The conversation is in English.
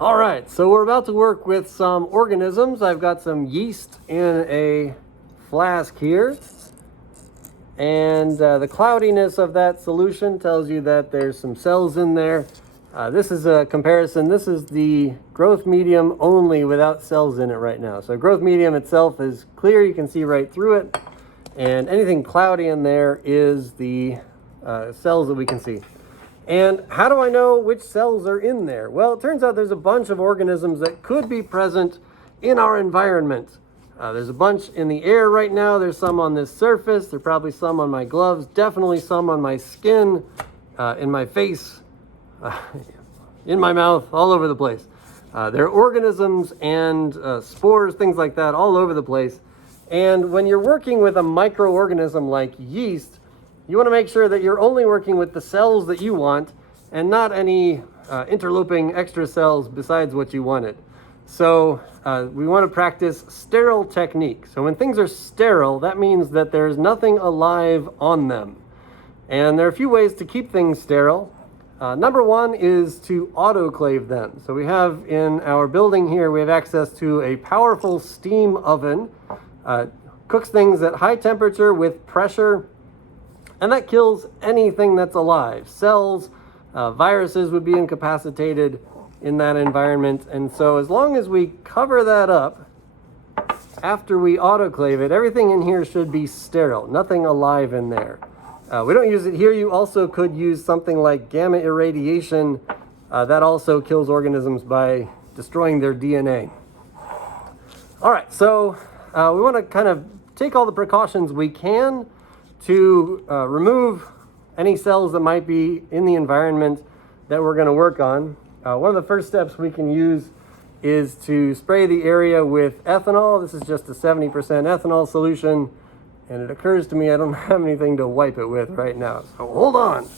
All right, so we're about to work with some organisms. I've got some yeast in a flask here. And the cloudiness of that solution tells you that there's some cells in there. This is a comparison. This is the growth medium only without cells in it right now. So growth medium itself is clear. You can see right through it. And anything cloudy in there is the cells that we can see. And how do I know which cells are in there? Well, it turns out there's a bunch of organisms that could be present in our environment. There's a bunch in the air right now. There's some on this surface. There are probably some on my gloves. Definitely some on my skin, in my face, in my mouth, all over the place. There are organisms and spores, things like that, all over the place. And when you're working with a microorganism like yeast, you want to make sure that you're only working with the cells that you want and not any interloping extra cells besides what you wanted. So we want to practice sterile technique. So when things are sterile, that means that there's nothing alive on them. And there are a few ways to keep things sterile. Number one is to autoclave them. So we have in our building here, we have access to a powerful steam oven. Cooks things at high temperature with pressure. And that kills anything that's alive. Cells, viruses would be incapacitated in that environment. And so as long as we cover that up, after we autoclave it, everything in here should be sterile, nothing alive in there. We don't use it here. You also could use something like gamma irradiation. That also kills organisms by destroying their DNA. All right, so we want to kind of take all the precautions we can to remove any cells that might be in the environment that we're going to work on. One of the first steps we can use is to spray the area with ethanol. This is just a 70% ethanol solution, and it occurs to me I don't have anything to wipe it with right now, so hold on.